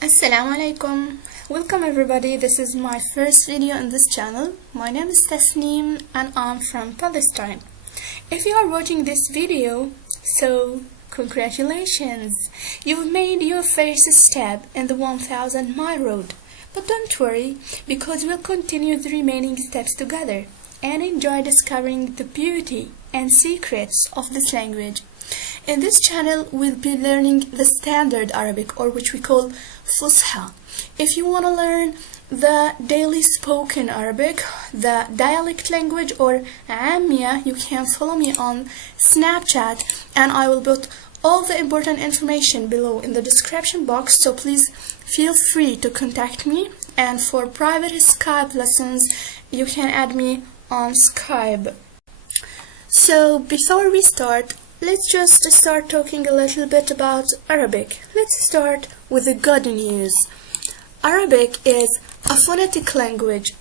Assalamu alaikum. Welcome everybody. This is my first video on this channel. My name is Tasneem and I'm from Palestine. If you are watching this video, so congratulations. You've made your first step in the 1000-mile road. But don't worry, because we'll continue the remaining steps together and enjoy discovering the beauty and secrets of this language. In this channel, we'll be learning the standard Arabic, or which we call Fusha. If you want to learn the daily spoken Arabic, the dialect language, or Amia, you can follow me on Snapchat, and I will put all the important information below in the description box, so please feel free to contact me. And for private Skype lessons, you can add me on Skype. So before we start, let's just start talking a little bit about Arabic. Let's start with the good news. Arabic is a phonetic language,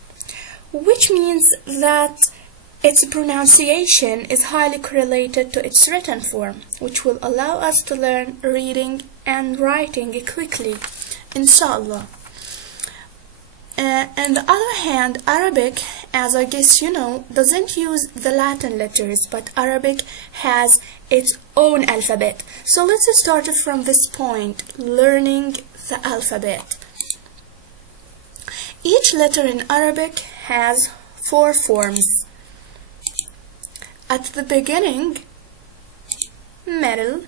which means that its pronunciation is highly correlated to its written form, which will allow us to learn reading and writing quickly, inshallah. On the other hand, Arabic, as I guess you know, doesn't use the Latin letters, but Arabic has its own alphabet. So let's start from this point, learning the alphabet. Each letter in Arabic has 4 forms. At the beginning, middle,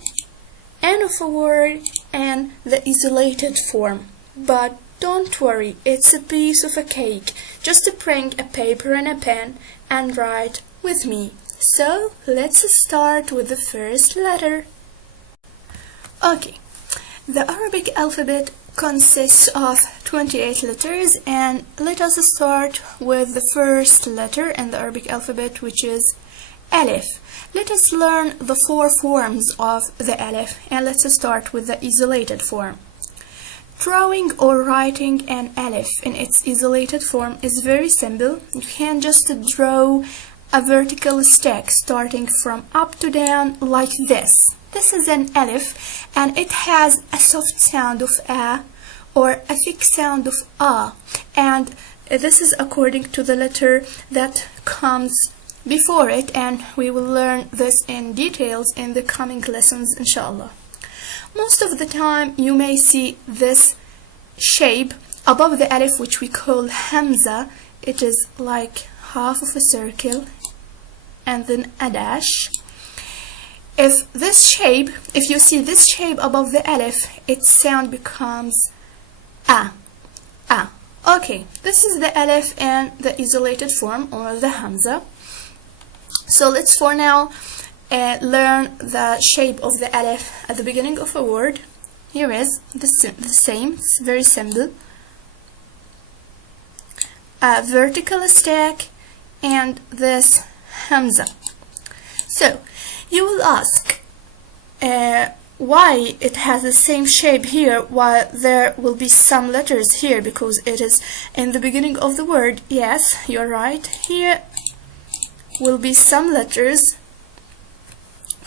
end of a word, and the isolated form. But don't worry, it's a piece of a cake. Just bring a paper and a pen and write with me. So let's start with the first letter. Okay, the Arabic alphabet consists of 28 letters, and let us start with the first letter in the Arabic alphabet, which is Alif. Let us learn the 4 forms of the Alif, and let's start with the isolated form. Drawing or writing an Alif in its isolated form is very simple. You can just draw a vertical stack starting from up to down like this. This is an Alif, and it has a soft sound of A or a thick sound of A, and this is according to the letter that comes before it, and we will learn this in details in the coming lessons, inshallah. Most of the time you may see this shape above the Alif, which we call Hamza. It is like half of a circle and then a dash. If you see this shape above the Alif, its sound becomes A. Okay, this is the Alif and the isolated form, or the Hamza. So let's for now learn the shape of the Alif at the beginning of a word. Here is the same, it's very simple. A vertical stack and this Hamza. So you will ask why it has the same shape here while there will be some letters here, because it is in the beginning of the word. Yes, you're right. Here will be some letters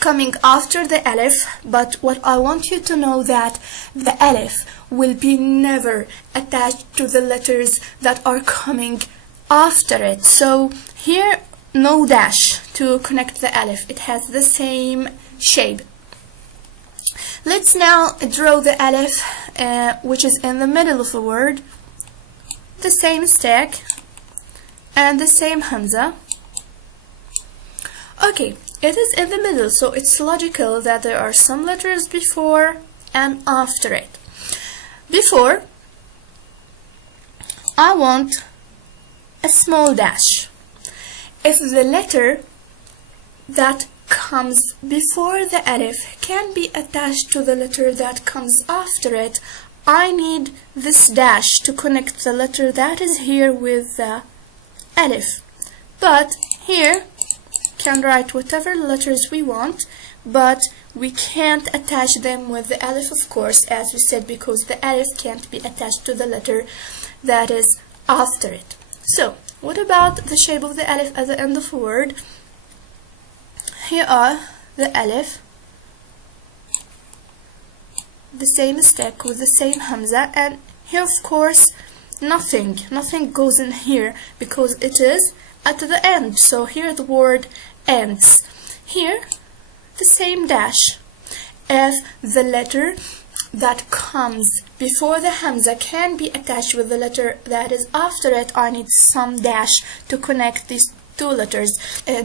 coming after the Alif, but what I want you to know that the Alif will be never attached to the letters that are coming after it. So here, no dash to connect the Alif. It has the same shape. Let's now draw the Alif, which is in the middle of a word. The same stack and the same Hamza. Okay, it is in the middle, so it's logical that there are some letters before and after it. Before, I want a small dash. If the letter that comes before the Alif can be attached to the letter that comes after it, I need this dash to connect the letter that is here with the Alif. But here, can write whatever letters we want, but we can't attach them with the Alif, of course, as we said, because the Alif can't be attached to the letter that is after it. So what about the shape of the Alif at the end of a word? Here are the Alif the same stack with the same hamza, and here of course nothing goes in here because it is at the end. So here the word ends. Here the same dash. If the letter that comes before the hamza can be attached with the letter that is after it, I need some dash to connect these two letters.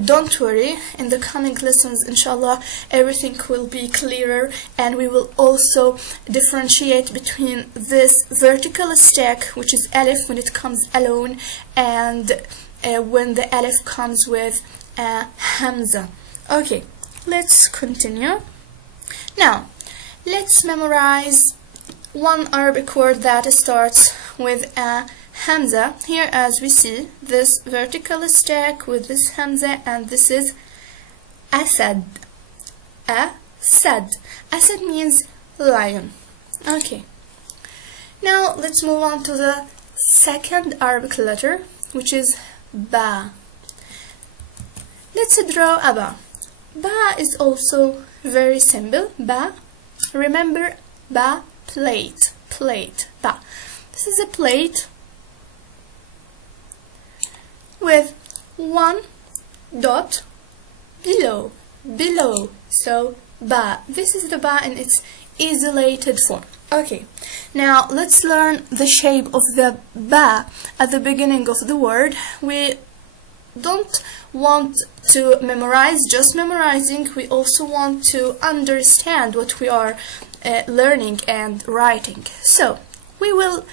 Don't worry, in the coming lessons inshallah everything will be clearer, and we will also differentiate between this vertical stack, which is alif when it comes alone, and when the alif comes with a hamza. Okay, let's continue. Now let's memorize one Arabic word that starts with a hamza. Here, as we see, this vertical stack with this hamza, and this is asad. Asad. Asad means lion. Okay. Now let's move on to the second Arabic letter, which is ba. Let's draw a ba. Ba is also very simple. Ba. Remember, ba, plate. Plate. Ba. This is a plate with one dot below. So ba. This is the ba in its isolated form. Okay, now let's learn the shape of the ba at the beginning of the word. We don't want to memorize, just memorizing. We also want to understand what we are learning and writing. So we will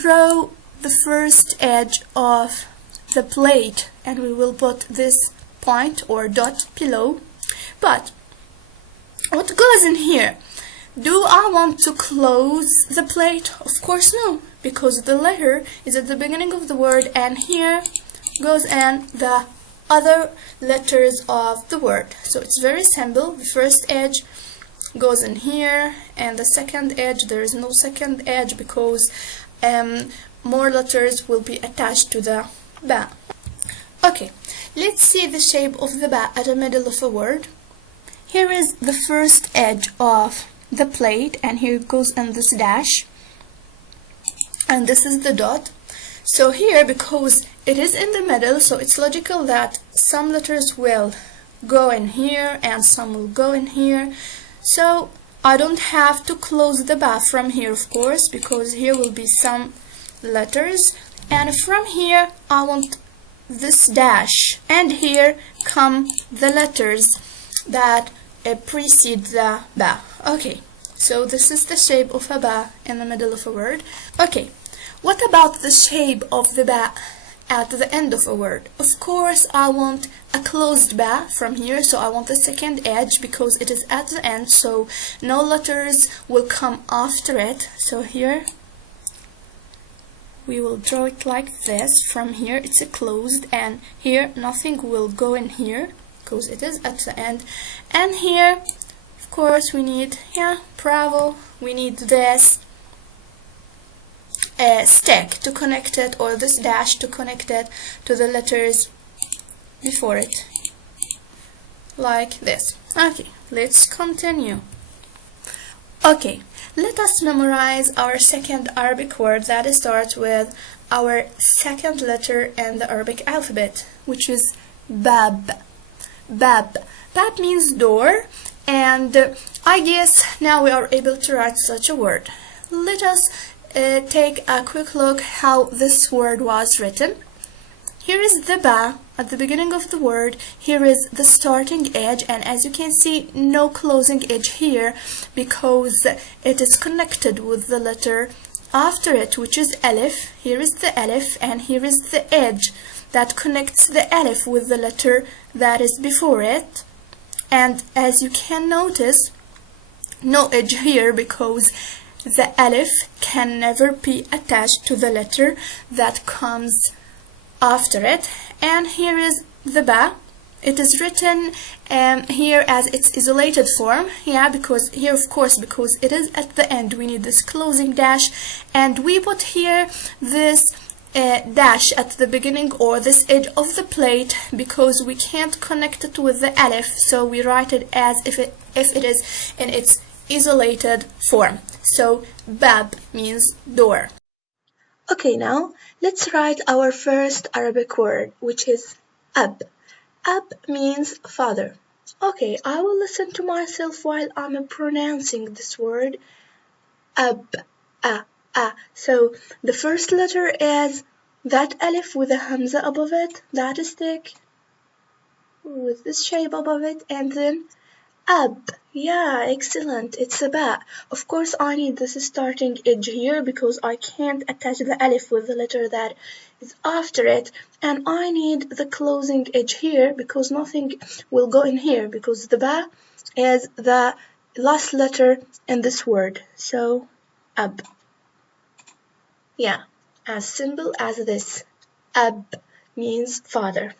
draw the first edge of the plate and we will put this point or dot below. But what goes in here? Do I want to close the plate? Of course no, because the letter is at the beginning of the word, and here goes in the other letters of the word. So it's very simple. The first edge goes in here, and the second edge, there is no second edge because more letters will be attached to the ba. Okay, let's see the shape of the ba at the middle of a word. Here is the first edge of the plate, and here it goes in this dash, and this is the dot. So here, because it is in the middle, so it's logical that some letters will go in here and some will go in here. So I don't have to close the ba from here, of course, because here will be some letters, and from here I want this dash, and here come the letters that precede the ba. Okay, so this is the shape of a ba in the middle of a word. Okay, what about the shape of the ba at the end of a word? Of course I want a closed ba from here, so I want the second edge because it is at the end, so no letters will come after it. So here we will draw it like this. From here it's a closed, and here nothing will go in here because it is at the end. And here of course we need, bravo, we need this stack to connect it, or this dash to connect it to the letters before it, like this. Okay, let's continue. Okay, let us memorize our second Arabic word that starts with our second letter in the Arabic alphabet, which is bab. Bab. Bab means door, and I guess now we are able to write such a word. Let us take a quick look how this word was written. Here is the ba at the beginning of the word. Here is the starting edge, and as you can see, no closing edge here because it is connected with the letter after it, which is alif. Here is the alif, and here is the edge that connects the alif with the letter that is before it. And as you can notice, no edge here because the alif can never be attached to the letter that comes after it. And here is the ba. It is written here as its isolated form, because here, of course, because it is at the end, we need this closing dash, and we put here this dash at the beginning, or this edge of the plate, because we can't connect it with the alif, so we write it as if it is in its isolated form. So bab means door. Okay, now let's write our first Arabic word, which is ab. Ab means father. Okay, I will listen to myself while I'm pronouncing this word. Ab, a. So the first letter is that alif with a hamza above it, that is thick, with this shape above it, and then ab. Yeah, excellent. It's a ba. Of course, I need this starting edge here because I can't attach the alif with the letter that is after it, and I need the closing edge here because nothing will go in here because the ba is the last letter in this word. So ab. Yeah, as simple as this. Ab means father.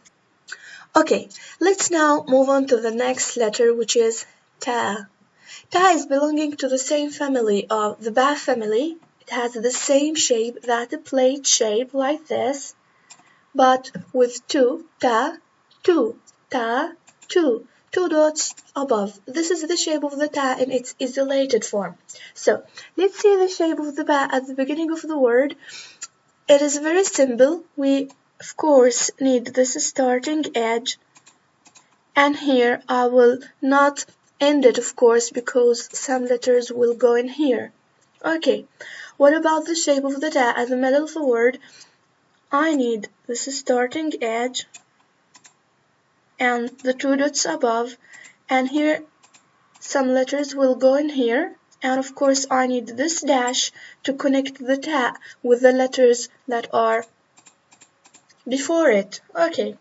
Okay, let's now move on to the next letter, which is ta. Ta is belonging to the same family of the ba family. It has the same shape, that plate shape like this, but with two ta, two ta, two dots above. This is the shape of the ta in its isolated form. So let's see the shape of the ba at the beginning of the word. It is very simple. We of course need this starting edge, and here I will not end it of course because some letters will go in here. Okay, what about the shape of the ta at the middle of the word? I need this starting edge and the two dots above, and here some letters will go in here, and of course I need this dash to connect the ta with the letters that are before it. Okay,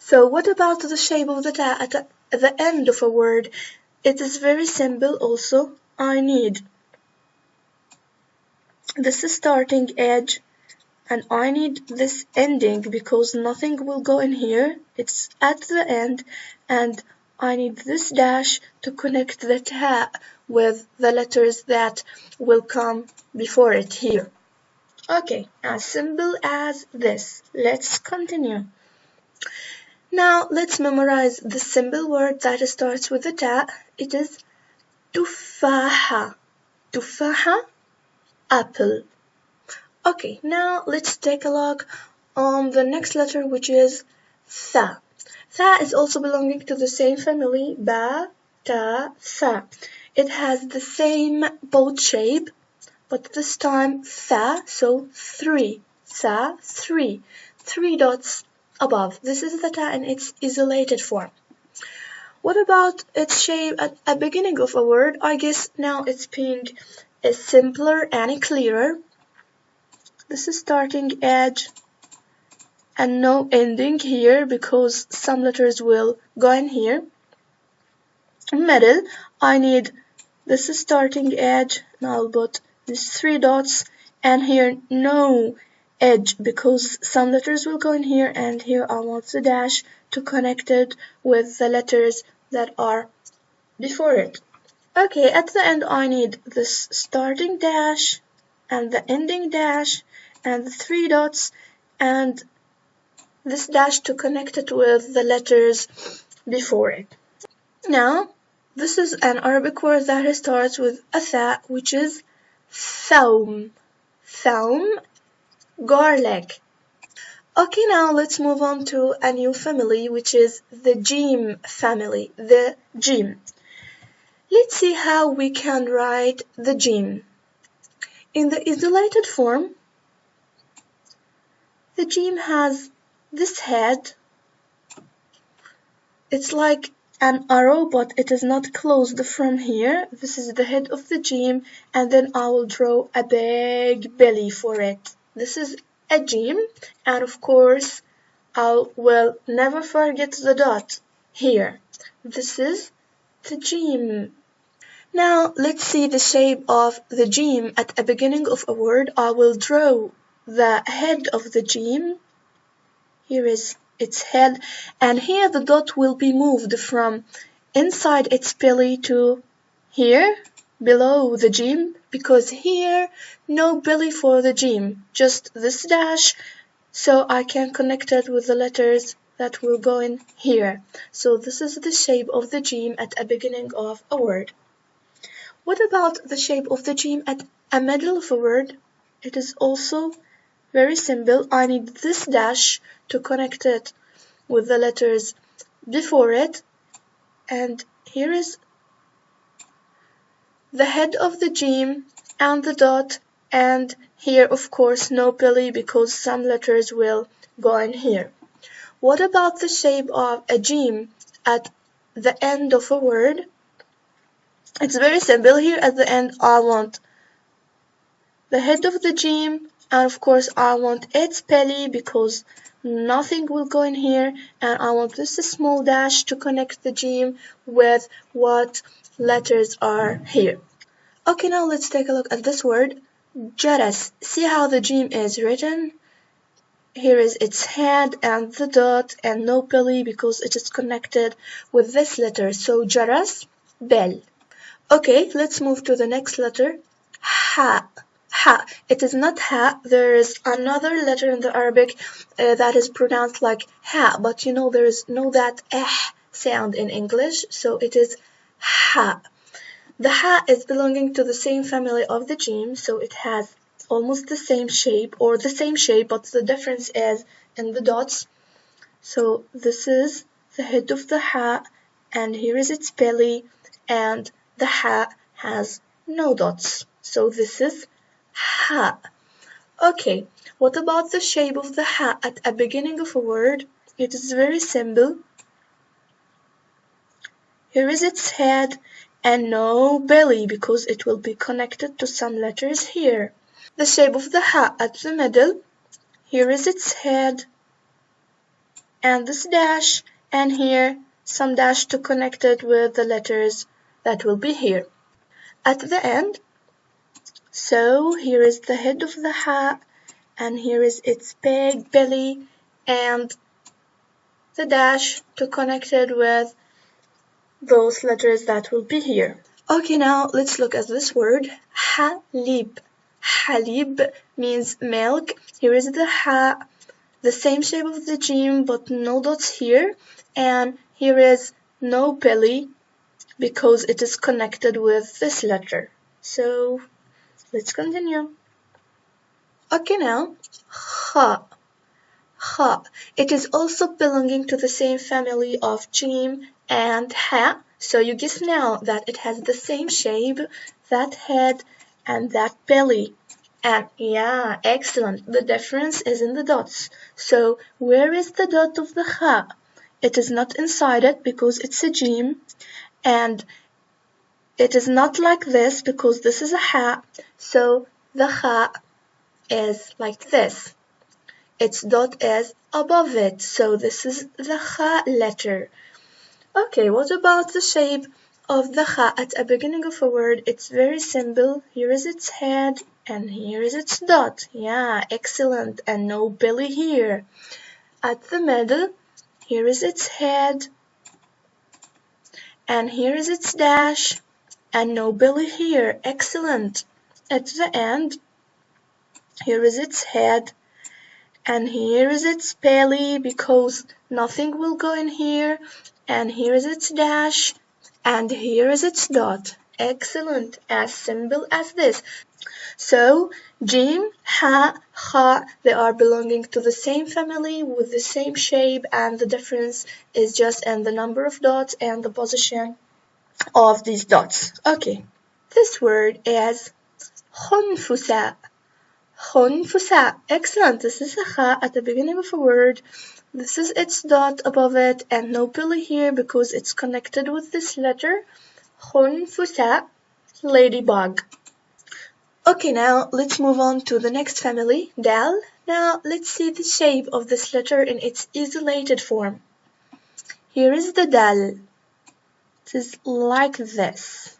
so what about the shape of the ta at the end of a word? It is very simple also. I need this starting edge and I need this ending because nothing will go in here. It's at the end, and I need this dash to connect the ta with the letters that will come before it here. Okay, as simple as this. Let's continue. Now let's memorize the simple word that starts with the ta. It is tufaha. Tufaha, apple. Okay, now let's take a look on the next letter, which is tha. Tha is also belonging to the same family, ba, ta, tha. It has the same boat shape, but this time tha, so three. Tha, three. Three dots above. This is the ta in its isolated form. What about its shape at the beginning of a word? I guess now its being simpler and clearer. This is starting edge and no ending here because some letters will go in here. Middle, I need this is starting edge, and I'll put these three dots, and here no edge because some letters will go in here, and here I want the dash to connect it with the letters that are before it. Okay, at the end I need this starting dash and the ending dash and the three dots and this dash to connect it with the letters before it. Now, this is an Arabic word that starts with a tha, which is thawm. Thawm, garlic. Okay, now let's move on to a new family, which is the jim family, the jim. Let's see how we can write the jim. In the isolated form, the jim has this head. It's like an arrow, but it is not closed from here. This is the head of the jim, and then I will draw a big belly for it. This is a jim, and of course I will never forget the dot here. This is the jim. Now let's see the shape of the jim at the beginning of a word. I will draw the head of the jim. Here is its head, and here the dot will be moved from inside its belly to here below the jim, because here no belly for the jim, just this dash, so I can connect it with the letters that will go in here. So this is the shape of the jim at the beginning of a word. What about the shape of the gym at a middle of a word? It is also very simple. I need this dash to connect it with the letters before it, and here is the head of the gym and the dot, and here of course no belly because some letters will go in here. What about the shape of a gym at the end of a word? It's very simple. Here at the end I want the head of the gym, and of course I want its belly because nothing will go in here, and I want this small dash to connect the gym with what letters are here. Okay, now let's take a look at this word, jaras. See how the gym is written? Here is its head and the dot and no belly because it is connected with this letter. So jaras, bell. Okay, let's move to the next letter, ha. Ha. It is not ha. There is another letter in the Arabic that is pronounced like ha, but you know there is no that sound in English, so it is ha. The ha is belonging to the same family of the jim, so it has almost the same shape, or the same shape, but the difference is in the dots. So this is the head of the ha, and here is its belly, and the ha has no dots. So this is ha. Okay, what about the shape of the ha at a beginning of a word? It is very simple. Here is its head and no belly because it will be connected to some letters here. The shape of the ha at the middle. Here is its head and this dash, and here some dash to connect it with the letters that will be here. At the end, so here is the head of the ha, and here is its big belly and the dash to connect it with those letters that will be here. Okay, now let's look at this word, halib. Halib means milk. Here is the ha, the same shape of the jim, but no dots here. And here is no belly because it is connected with this letter. So let's continue. Okay, now, ha. Ha. It is also belonging to the same family of jim and ha. So you guess now that it has the same shape, that head and that belly. And yeah, excellent. The difference is in the dots. So where is the dot of the ha? It is not inside it because it's a jim, and it is not like this because this is a ha. So the ha is like this. Its dot is above it, so this is the ha letter. Okay, what about the shape of the ha at a beginning of a word? It's very simple. Here is its head and here is its dot. Yeah, excellent. And no belly here. At the middle, here is its head and here is its dash and no belly here. Excellent. At the end, here is its head and here is its belly because nothing will go in here, and here is its dash, and here is its dot. Excellent, as simple as this. So, jim, ha, ha, they are belonging to the same family with the same shape, and the difference is just in the number of dots and the position of these dots. Okay, this word is khunfusa. Khunfusa. Excellent. This is a ha at the beginning of a word. This is its dot above it and no belly here because it's connected with this letter. Khunfusa. Ladybug. Okay, now let's move on to the next family, dal. Now let's see the shape of this letter in its isolated form. Here is the dal. It is like this.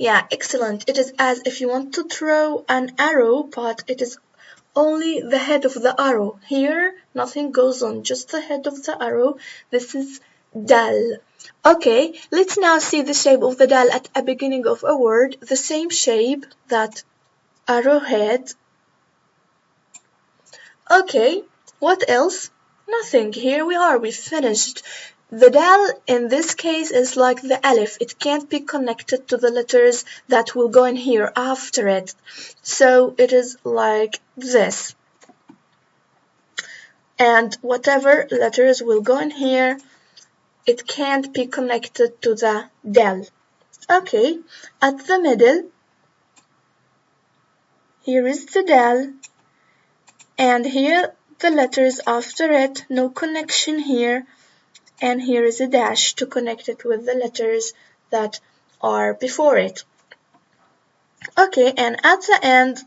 Yeah, excellent. It is as if you want to throw an arrow, but it is only the head of the arrow. Here, nothing goes on, just the head of the arrow. This is dal. Okay, let's now see the shape of the dal at a beginning of a word. The same shape, that arrowhead. Okay, what else? Nothing. Here we are, we finished. The dal in this case is like the alif. It can't be connected to the letters that will go in here after it. So it is like this. And whatever letters will go in here, it can't be connected to the dal. Okay, at the middle, here is the dal, and here the letters after it, no connection here, and here is a dash to connect it with the letters that are before it. Okay, and at the end,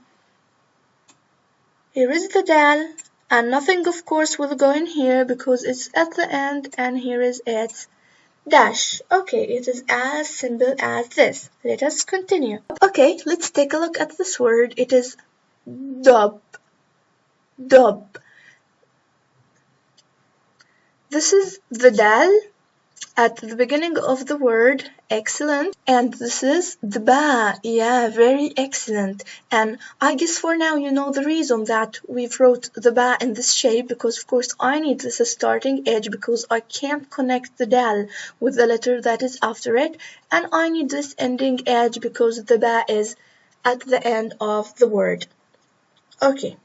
here is the dal, and nothing of course will go in here because it's at the end, and here is its dash. Okay, it is as simple as this. Let us continue. Okay, let's take a look at this word. It is dub. Dub. This is the dal at the beginning of the word, excellent, and this is the ba, yeah, very excellent. And I guess for now you know the reason that we've wrote the ba in this shape, because of course I need this starting edge because I can't connect the dal with the letter that is after it, and I need this ending edge because the ba is at the end of the word. Okay,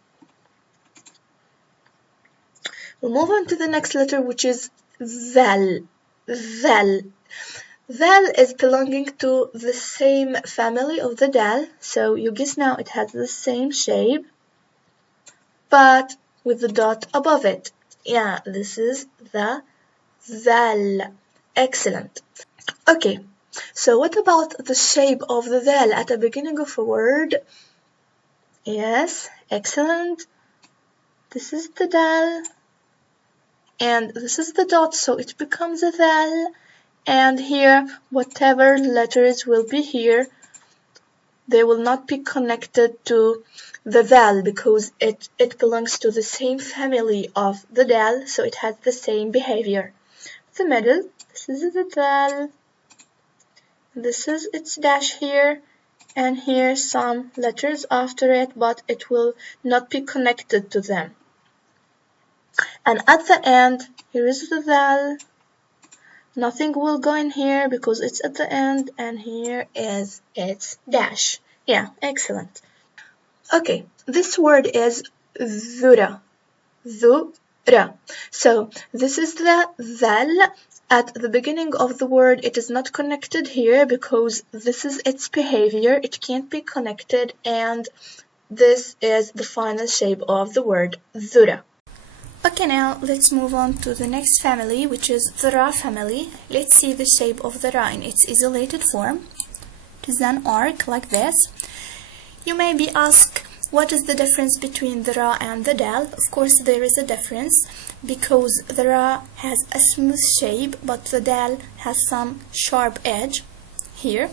we'll move on to the next letter, which is zal. Zal. Zal is belonging to the same family of the dal, so you guess now it has the same shape, but with the dot above it. Yeah, this is the zal. Excellent. Okay, so what about the shape of the dal at the beginning of a word? Yes, excellent. This is the dal, and this is the dot, so it becomes a dal. And here, whatever letters will be here, they will not be connected to the dal because it belongs to the same family of the dal, so it has the same behavior. The middle, this is the dal, this is its dash here, and here some letters after it, but it will not be connected to them. And at the end, here is the dal. Nothing will go in here because it's at the end, and here is its dash. Yeah, excellent. Okay, this word is dhura. Dhura. So this is the zal. At the beginning of the word, it is not connected here because this is its behavior. It can't be connected, and this is the final shape of the word dhura. Okay, now let's move on to the next family, which is the ra family. Let's see the shape of the ra in its isolated form. It is an arc like this. You may be asked, what is the difference between the ra and the dal? Of course, there is a difference because the ra has a smooth shape, but the dal has some sharp edge here.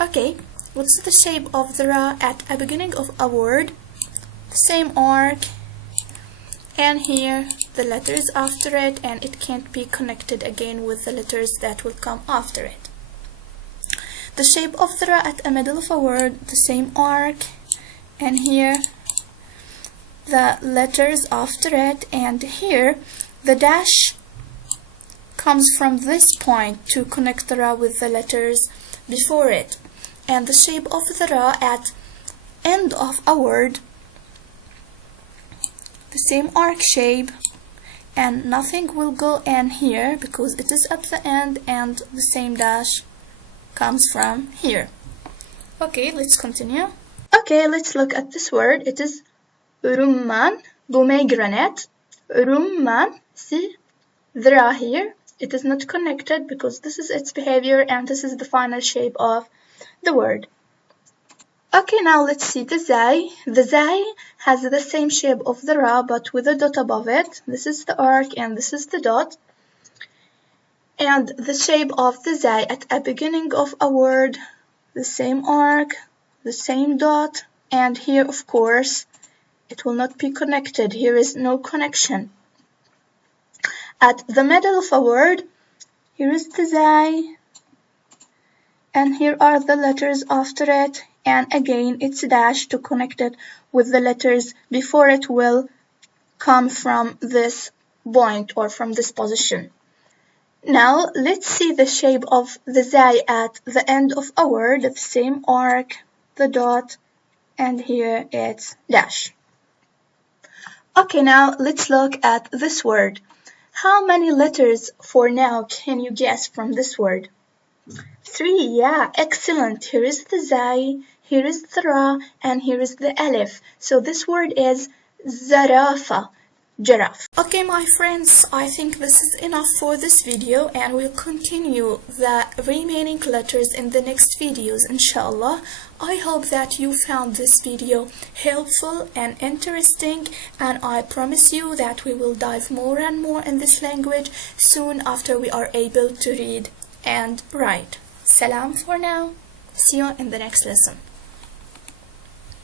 Okay, what's the shape of the ra at the beginning of a word? Same arc. And here the letters after it, and it can't be connected again with the letters that will come after it. The shape of the ra at the middle of a word, the same arc, and here the letters after it, and here the dash comes from this point to connect the ra with the letters before it. And the shape of the ra at end of a word, the same arc shape, and nothing will go in here because it is at the end, and the same dash comes from here. Okay, let's continue. Okay, let's look at this word. It is rumman, pomegranate. Rumman, see the ra here. It is not connected because this is its behavior, and this is the final shape of the word. Okay, now let's see the zai. The zai has the same shape of the ra, but with a dot above it. This is the arc, and this is the dot. And the shape of the zai at the beginning of a word, the same arc, the same dot, and here, of course, it will not be connected. Here is no connection. At the middle of a word, here is the zai, and here are the letters after it, and again it's dash to connect it with the letters before it will come from this point or from this position. Now let's see the shape of the zai at the end of a word, the same arc, the dot, and here it's dash. Okay, now let's look at this word. How many letters for now can you guess from this word? 3, yeah, excellent. Here is the zai, here is the ra, and here is the alif. So this word is zarafa. Giraffe. Okay, my friends, I think this is enough for this video, and we'll continue the remaining letters in the next videos, inshallah. I hope that you found this video helpful and interesting, and I promise you that we will dive more and more in this language soon after we are able to read and write. Salam for now. See you in the next lesson.